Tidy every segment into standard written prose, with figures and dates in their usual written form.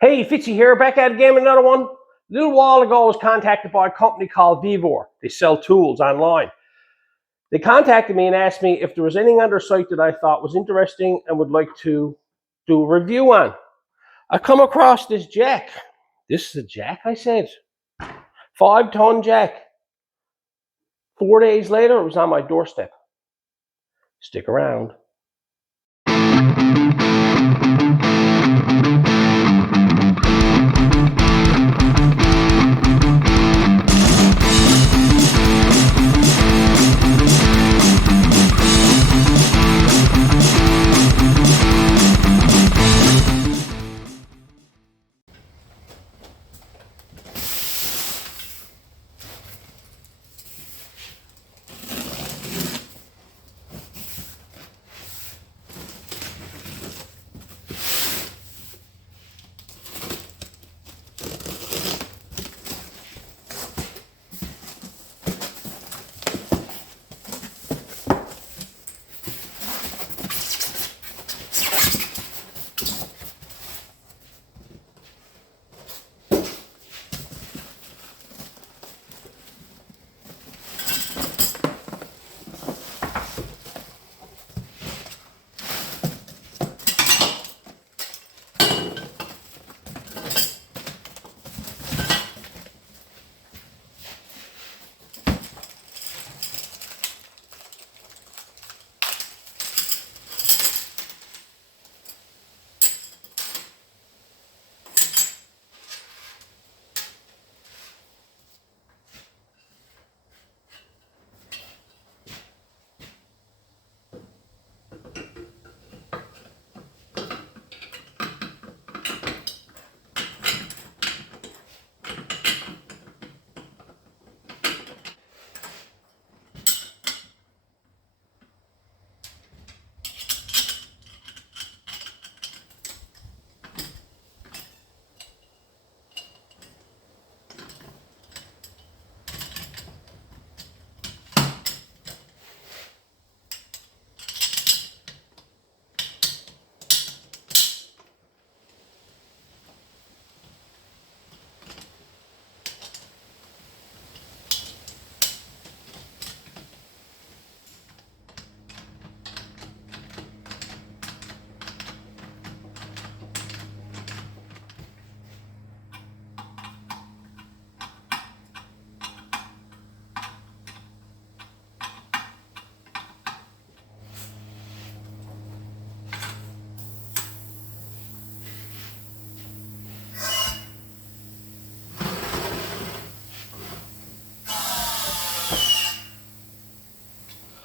Hey, Fitzy here, back at it again with another one. A little while ago, I was contacted by a company called Vevor. They sell tools online. They contacted me and asked me if there was anything on their site that I thought was interesting and would like to do a review on. I come across this jack. This is a jack, I said. 5-ton jack. 4 days later, it was on my doorstep. Stick around.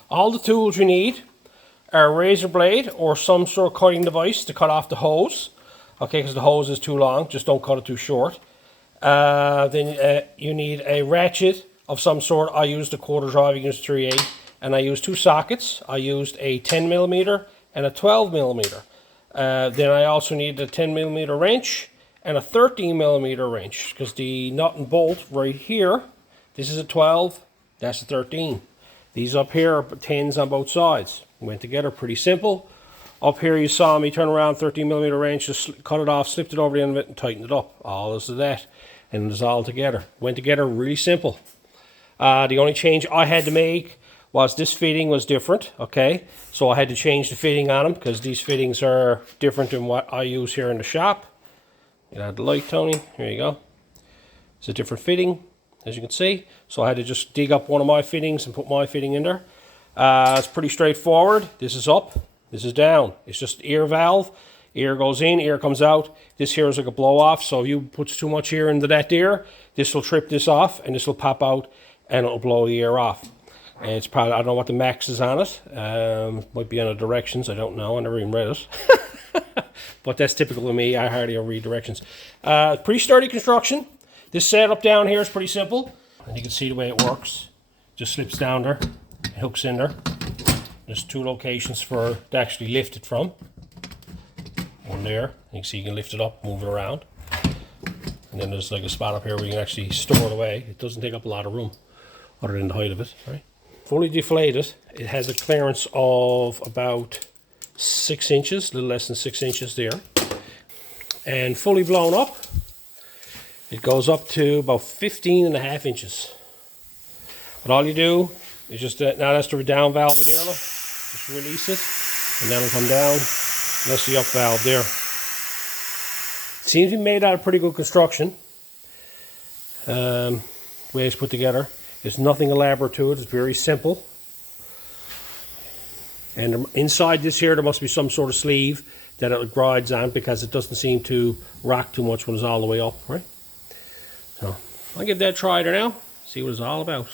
All the tools you need are a razor blade or some sort of cutting device to cut off the hose. Okay, because the hose is too long, just don't cut it too short. Then you need a ratchet of some sort. I used a 1/4 drive, you can use 3/8, and I used 2 sockets. I used a 10mm and a 12mm. Then I also need a 10mm wrench and a 13mm wrench, because the nut and bolt right here, this is a 12, that's a 13. These up here are 10s on both sides. Went together, pretty simple. Up here you saw me turn around, 13mm wrench, just cut it off, slipped it over the end of it and tightened it up. All is that. And it's all together. Went together, really simple. The only change I had to make was this fitting was different, okay? So I had to change the fitting on them, because these fittings are different than what I use here in the shop. You add the light, Tony. Here you go. It's a different fitting, as you can see. So I had to just dig up one of my fittings and put my fitting in there. It's pretty straightforward. This is up, this is down. It's just ear valve. Ear goes in, ear comes out. This here is like a blow off, so if you put too much ear into that ear, this will trip this off and this will pop out and it'll blow the ear off. And it's probably, I don't know what the max is on it. Might be on the directions, I don't know, I never even read it. But that's typical of me, I hardly ever read directions. Pretty sturdy construction. This setup down here is pretty simple. And you can see the way it works. Just slips down there, hooks in there. There's 2 locations for to actually lift it from. One there, you can see you can lift it up, move it around. And then there's like a spot up here where you can actually store it away. It doesn't take up a lot of room, other than the height of it, right? Fully deflated, it has a clearance of about 6 inches, a little less than 6 inches there. And fully blown up, it goes up to about 15.5 inches. But all you do is just, now that's the down valve there, look. Just release it, and then it'll come down. And that's the up valve there. It seems to be made out of pretty good construction. The way it's put together. There's nothing elaborate to it, it's very simple. And inside this here, there must be some sort of sleeve that it glides on, because it doesn't seem to rock too much when it's all the way up, right? So I'll give that a try there now, see what it's all about.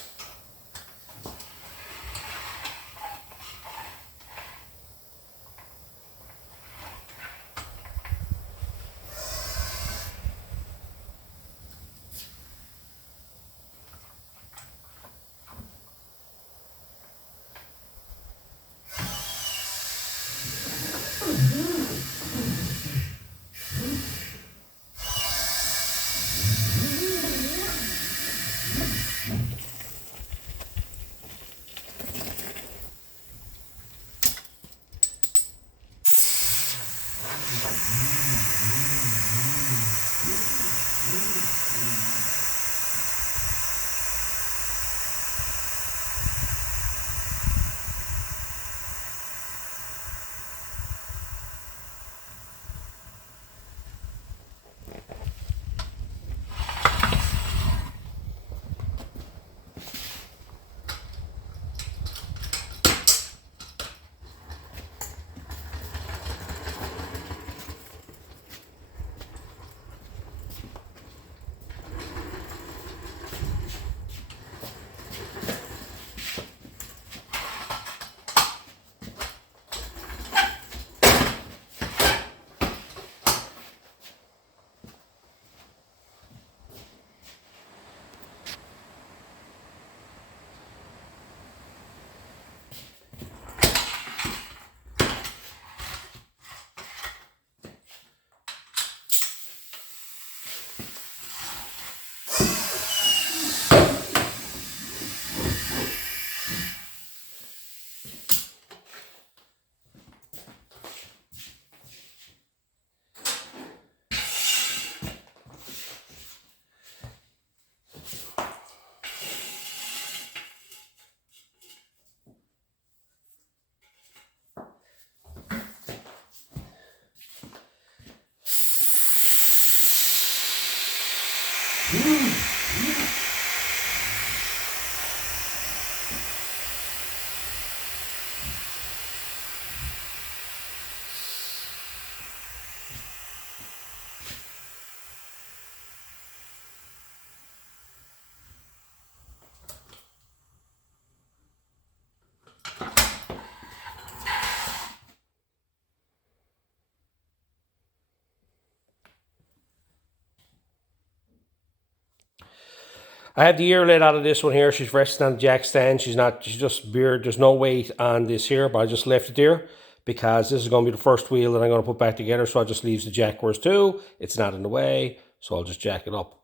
I have the ear lid out of this one here. She's resting on the jack stand. She's just bare. There's no weight on this here, but I just left it there because this is going to be the first wheel that I'm going to put back together. So I just leaves the jack where it's to. It's not in the way, so I'll just jack it up.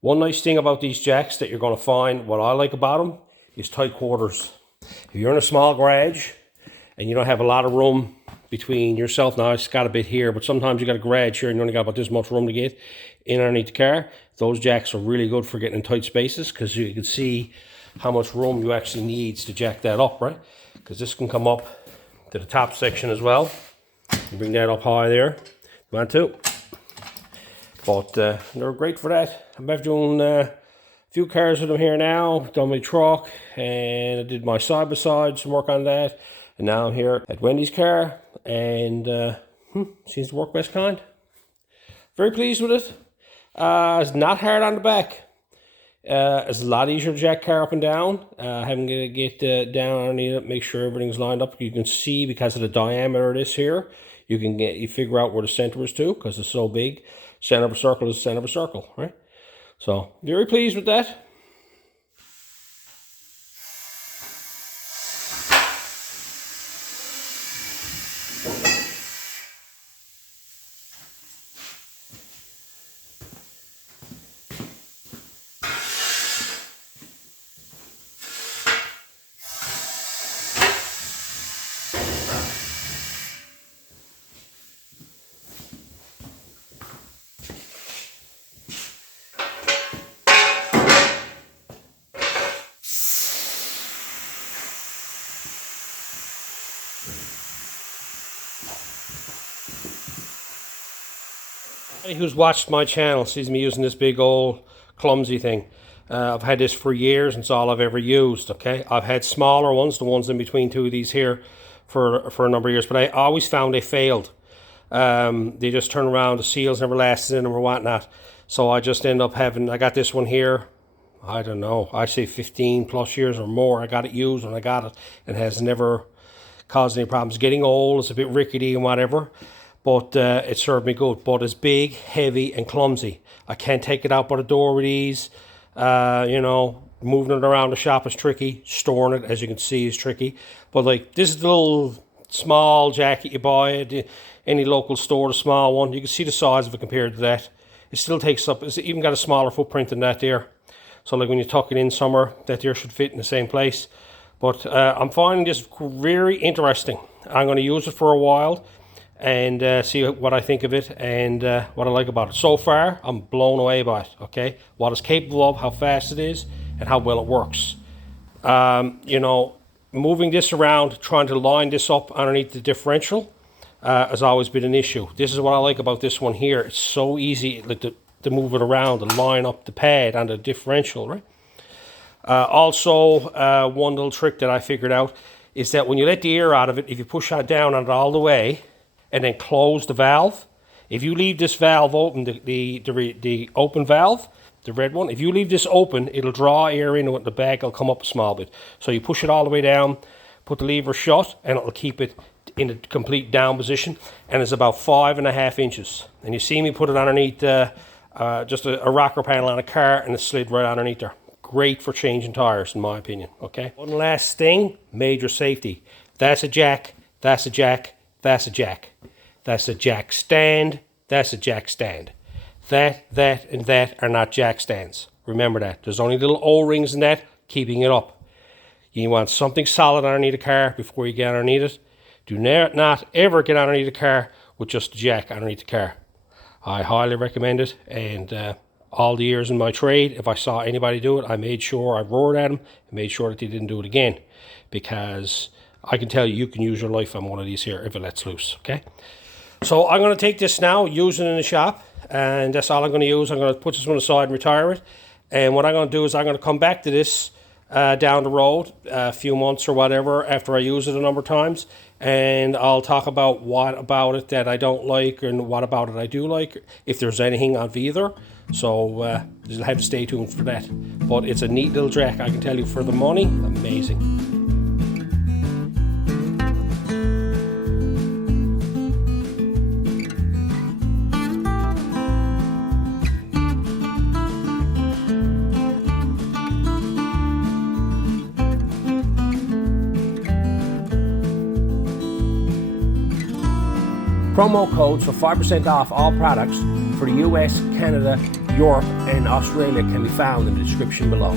One nice thing about these jacks that you're going to find, what I like about them, is tight quarters. If you're in a small garage and you don't have a lot of room between yourself, now it's got a bit here, but sometimes you got a garage here and you only got about this much room to get in underneath the car. Those jacks are really good for getting in tight spaces, because you can see how much room you actually need to jack that up, right? Because this can come up to the top section as well. You bring that up high there, you want to. But they're great for that. I'm doing a few cars with them here now. Done my truck, and I did my side-by-side, some work on that. And now I'm here at Wendy's car, and seems to work best kind. Very pleased with it. It's not hard on the back. It's a lot easier to jack car up and down. Having to get down underneath it, make sure everything's lined up. You can see, because of the diameter of this here, you figure out where the center is to, because it's so big. Center of a circle is the center of a circle, right? So very pleased with that. Anybody who's watched my channel sees me using this big old clumsy thing. I've had this for years and it's all I've ever used, okay? I've had smaller ones, the ones in between two of these here, for a number of years, but I always found they failed. They just turn around, the seals never lasted in them or whatnot. So I just end up having, I got this one here, I don't know, I say 15 plus years or more. I got it used when I got it and has never caused any problems. Getting old, it's a bit rickety and whatever, but it served me good. But it's big, heavy and clumsy. I can't take it out by the door with ease. You know, moving it around the shop is tricky. Storing it, as you can see, is tricky. But like, this is the little small jacket you buy at any local store, the small one. You can see the size of it compared to that. It still takes up, it's even got a smaller footprint than that there. So like when you tuck it in somewhere, that there should fit in the same place. But I'm finding this very interesting. I'm going to use it for a while and see what I think of it and what I like about it. So far, I'm blown away by it, okay? What it's capable of, how fast it is, and how well it works. You know, moving this around, trying to line this up underneath the differential has always been an issue. This is what I like about this one here. It's so easy to move it around and line up the pad and the differential, right? Also, one little trick that I figured out is that when you let the air out of it, if you push that down on it all the way and then close the valve, if you leave this valve open, the open valve, the red one, if you leave this open, it'll draw air into it and the bag will come up a small bit. So you push it all the way down, put the lever shut, and it'll keep it in a complete down position, and it's about 5.5 inches. And you see me put it underneath just a rocker panel on a car, and it slid right underneath there. Great for changing tires, in my opinion, okay? One last thing, major safety. That's a jack, that's a jack, that's a jack. That's a jack stand, that's a jack stand. That, and that are not jack stands. Remember that. There's only little O-rings in that, keeping it up. You want something solid underneath a car before you get underneath it. Do not ever get underneath a car with just a jack underneath the car. I highly recommend it, and all the years in my trade, if I saw anybody do it, I made sure I roared at them and made sure that they didn't do it again, because I can tell you, you can use your life on one of these here if it lets loose, okay? So I'm going to take this now, use it in the shop, and that's all I'm going to use. I'm going to put this one aside and retire it, and what I'm going to do is I'm going to come back to this down the road, a few months or whatever, after I use it a number of times, and I'll talk about what about it that I don't like and what about it I do like, if there's anything of either. So you'll have to stay tuned for that. But it's a neat little jack, I can tell you, for the money, amazing. Promo codes for 5% off all products for the US, Canada, Europe and Australia can be found in the description below.